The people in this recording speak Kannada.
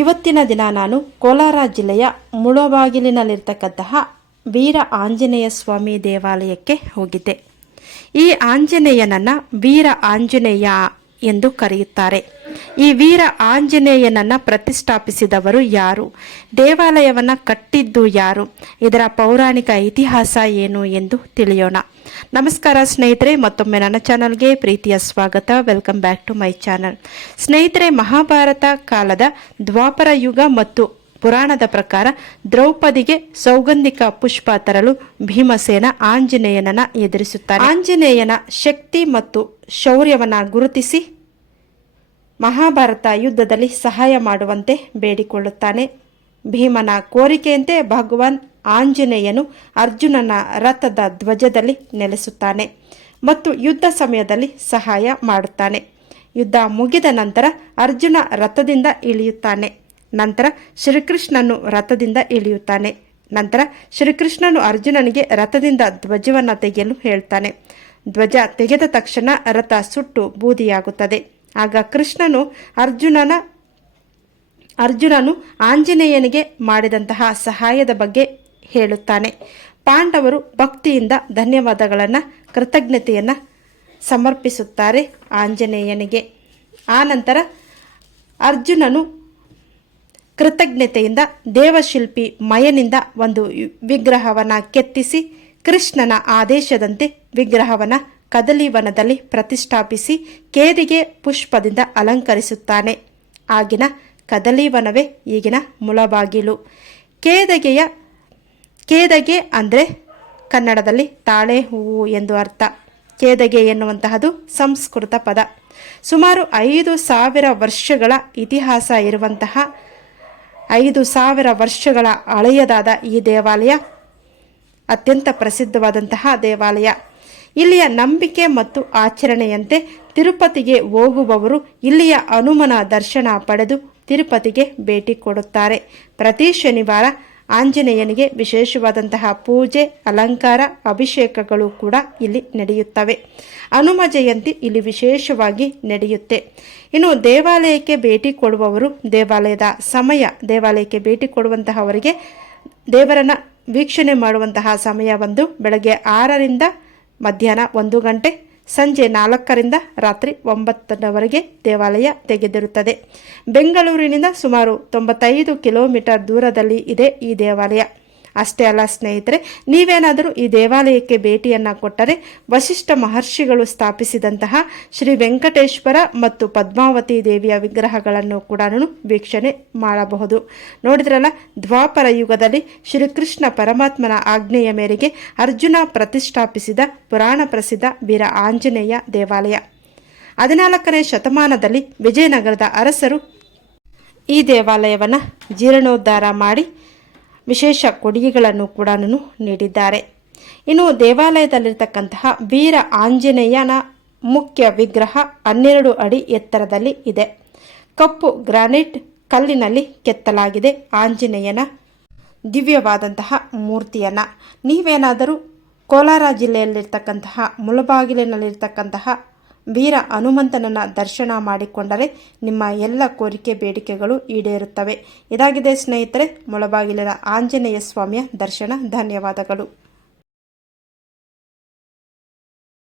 ಇವತ್ತಿನ ದಿನ ನಾನು ಕೋಲಾರ ಜಿಲ್ಲೆಯ ಮುಳಬಾಗಿಲಿನಲ್ಲಿರ್ತಕ್ಕಂತಹ ವೀರ ಆಂಜನೇಯ ಸ್ವಾಮಿ ದೇವಾಲಯಕ್ಕೆ ಹೋಗಿದ್ದೆ. ಈ ಆಂಜನೇಯನನ್ನು ವೀರ ಆಂಜನೇಯ ಎಂದು ಕರೆಯುತ್ತಾರೆ. ಈ ವೀರ ಆಂಜನೇಯನನ್ನು ಪ್ರತಿಷ್ಠಾಪಿಸಿದವರು ಯಾರು, ದೇವಾಲಯವನ್ನು ಕಟ್ಟಿದ್ದು ಯಾರು, ಇದರ ಪೌರಾಣಿಕ ಇತಿಹಾಸ ಏನು ಎಂದು ತಿಳಿಯೋಣ. ನಮಸ್ಕಾರ ಸ್ನೇಹಿತರೆ, ಮತ್ತೊಮ್ಮೆ ನನ್ನ ಚಾನಲ್ಗೆ ಪ್ರೀತಿಯ ಸ್ವಾಗತ. Welcome back to my channel. ಸ್ನೇಹಿತರೆ, ಮಹಾಭಾರತ ಕಾಲದ ದ್ವಾಪರ ಯುಗ ಮತ್ತು ಪುರಾಣದ ಪ್ರಕಾರ ದ್ರೌಪದಿಗೆ ಸೌಗಂಧಿಕ ಪುಷ್ಪ ತರಲು ಭೀಮಸೇನ ಆಂಜನೇಯನನ್ನ ಎದುರಿಸುತ್ತಾನೆ. ಆಂಜನೇಯನ ಶಕ್ತಿ ಮತ್ತು ಶೌರ್ಯವನ್ನ ಗುರುತಿಸಿ ಮಹಾಭಾರತ ಯುದ್ಧದಲ್ಲಿ ಸಹಾಯ ಮಾಡುವಂತೆ ಬೇಡಿಕೊಳ್ಳುತ್ತಾನೆ. ಭೀಮನ ಕೋರಿಕೆಯಂತೆ ಭಗವಾನ್ ಆಂಜನೇಯನು ಅರ್ಜುನನ ರಥದ ಧ್ವಜದಲ್ಲಿ ನೆಲೆಸುತ್ತಾನೆ ಮತ್ತು ಯುದ್ಧ ಸಮಯದಲ್ಲಿ ಸಹಾಯ ಮಾಡುತ್ತಾನೆ. ಯುದ್ಧ ಮುಗಿದ ನಂತರ ಅರ್ಜುನ ರಥದಿಂದ ಇಳಿಯುತ್ತಾನೆ. ನಂತರ ಶ್ರೀಕೃಷ್ಣನು ರಥದಿಂದ ಇಳಿಯುತ್ತಾನೆ. ನಂತರ ಶ್ರೀಕೃಷ್ಣನು ಅರ್ಜುನನಿಗೆ ರಥದಿಂದ ಧ್ವಜವನ್ನು ತೆಗೆಯಲು ಹೇಳ್ತಾನೆ. ಧ್ವಜ ತೆಗೆದ ತಕ್ಷಣ ರಥ ಸುಟ್ಟು ಬೂದಿಯಾಗುತ್ತದೆ. ಆಗ ಕೃಷ್ಣನು ಅರ್ಜುನನು ಆಂಜನೇಯನಿಗೆ ಮಾಡಿದಂತಹ ಸಹಾಯದ ಬಗ್ಗೆ ಹೇಳುತ್ತಾನೆ. ಪಾಂಡವರು ಭಕ್ತಿಯಿಂದ ಧನ್ಯವಾದಗಳನ್ನು, ಕೃತಜ್ಞತೆಯನ್ನು ಸಮರ್ಪಿಸುತ್ತಾರೆ ಆಂಜನೇಯನಿಗೆ. ಆನಂತರ ಅರ್ಜುನನು ಕೃತಜ್ಞತೆಯಿಂದ ದೇವಶಿಲ್ಪಿ ಮಯನಿಂದ ಒಂದು ವಿಗ್ರಹವನ್ನು ಕೆತ್ತಿಸಿ ಕೃಷ್ಣನ ಆದೇಶದಂತೆ ವಿಗ್ರಹವನ್ನು ಕದಲಿವನದಲ್ಲಿ ಪ್ರತಿಷ್ಠಾಪಿಸಿ ಕೇದಿಗೆ ಪುಷ್ಪದಿಂದ ಅಲಂಕರಿಸುತ್ತಾನೆ. ಆಗಿನ ಕದಲಿವನವೇ ಈಗಿನ ಮುಳಬಾಗಿಲು. ಕೇದಗೆ ಅಂದರೆ ಕನ್ನಡದಲ್ಲಿ ತಾಳೆ ಹೂವು ಎಂದು ಅರ್ಥ. ಕೇದಗೆ ಎನ್ನುವಂತಹದು ಸಂಸ್ಕೃತ ಪದ. ಸುಮಾರು 5,000 ವರ್ಷಗಳ ಇತಿಹಾಸ ಇರುವಂತಹ 5,000 ವರ್ಷಗಳ ಹಳೆಯದಾದ ಈ ದೇವಾಲಯ ಅತ್ಯಂತ ಪ್ರಸಿದ್ಧವಾದಂತಹ ದೇವಾಲಯ. ಇಲ್ಲಿಯ ನಂಬಿಕೆ ಮತ್ತು ಆಚರಣೆಯಂತೆ ತಿರುಪತಿಗೆ ಹೋಗುವವರು ಇಲ್ಲಿಯ ಹನುಮನ ದರ್ಶನ ಪಡೆದು ತಿರುಪತಿಗೆ ಭೇಟಿ ಕೊಡುತ್ತಾರೆ. ಪ್ರತಿ ಶನಿವಾರ ಆಂಜನೇಯನಿಗೆ ವಿಶೇಷವಾದಂತಹ ಪೂಜೆ, ಅಲಂಕಾರ, ಅಭಿಷೇಕಗಳು ಕೂಡ ಇಲ್ಲಿ ನಡೆಯುತ್ತವೆ. ಹನುಮ ಜಯಂತಿ ಇಲ್ಲಿ ವಿಶೇಷವಾಗಿ ನಡೆಯುತ್ತೆ. ಇನ್ನು ದೇವಾಲಯಕ್ಕೆ ಭೇಟಿ ಕೊಡುವವರು ದೇವಾಲಯಕ್ಕೆ ಭೇಟಿ ಕೊಡುವಂತಹವರಿಗೆ ದೇವರನ್ನ ವೀಕ್ಷಣೆ ಮಾಡುವಂತಹ ಸಮಯ ಬೆಳಗ್ಗೆ 6ರಿಂದ ಮಧ್ಯಾಹ್ನ 1 ಗಂಟೆ, ಸಂಜೆ 4ರಿಂದ ರಾತ್ರಿ 9ರವರೆಗೆ ದೇವಾಲಯ ತೆಗೆದಿರುತ್ತದೆ. ಬೆಂಗಳೂರಿನಿಂದ ಸುಮಾರು 95 ಕಿಲೋಮೀಟರ್ ದೂರದಲ್ಲಿ ಇದೆ ಈ ದೇವಾಲಯ. ಅಷ್ಟೇ ಅಲ್ಲ ಸ್ನೇಹಿತರೆ, ನೀವೇನಾದರೂ ಈ ದೇವಾಲಯಕ್ಕೆ ಭೇಟಿಯನ್ನು ಕೊಟ್ಟರೆ ವಶಿಷ್ಠ ಮಹರ್ಷಿಗಳು ಸ್ಥಾಪಿಸಿದಂತಹ ಶ್ರೀ ವೆಂಕಟೇಶ್ವರ ಮತ್ತು ಪದ್ಮಾವತಿ ದೇವಿಯ ವಿಗ್ರಹಗಳನ್ನು ಕೂಡ ವೀಕ್ಷಣೆ ಮಾಡಬಹುದು. ನೋಡಿದ್ರಲ್ಲ, ದ್ವಾಪರ ಯುಗದಲ್ಲಿ ಶ್ರೀಕೃಷ್ಣ ಪರಮಾತ್ಮನ ಆಜ್ಞೆಯ ಮೇರೆಗೆ ಅರ್ಜುನ ಪ್ರತಿಷ್ಠಾಪಿಸಿದ ಪುರಾಣ ಪ್ರಸಿದ್ಧ ವೀರ ಆಂಜನೇಯ ದೇವಾಲಯ. 14ನೇ ಶತಮಾನದಲ್ಲಿ ವಿಜಯನಗರದ ಅರಸರು ಈ ದೇವಾಲಯವನ್ನು ಜೀರ್ಣೋದ್ಧಾರ ಮಾಡಿ ವಿಶೇಷ ಕೊಡುಗೆಗಳನ್ನು ಕೂಡ ನೀಡಿದ್ದಾರೆ. ಇನ್ನು ದೇವಾಲಯದಲ್ಲಿರ್ತಕ್ಕಂತಹ ವೀರ ಆಂಜನೇಯನ ಮುಖ್ಯ ವಿಗ್ರಹ 12 ಅಡಿ ಎತ್ತರದಲ್ಲಿ ಇದೆ. ಕಪ್ಪು ಗ್ರಾನೈಟ್ ಕಲ್ಲಿನಲ್ಲಿ ಕೆತ್ತಲಾಗಿದೆ ಆಂಜನೇಯನ ದಿವ್ಯವಾದಂತಹ ಮೂರ್ತಿಯನ್ನು. ನೀವೇನಾದರೂ ಕೋಲಾರ ಜಿಲ್ಲೆಯಲ್ಲಿರ್ತಕ್ಕಂತಹ ಮುಳಬಾಗಿಲಿನಲ್ಲಿರ್ತಕ್ಕಂತಹ ವೀರ ಹನುಮಂತನನ್ನು ದರ್ಶನ ಮಾಡಿಕೊಂಡರೆ ನಿಮ್ಮ ಎಲ್ಲ ಕೋರಿಕೆ ಬೇಡಿಕೆಗಳು ಈಡೇರುತ್ತವೆ. ಇದಾಗಿದೆ ಸ್ನೇಹಿತರೆ ಮುಳಬಾಗಿಲಿನ ಆಂಜನೇಯ ಸ್ವಾಮಿಯ ದರ್ಶನ. ಧನ್ಯವಾದಗಳು.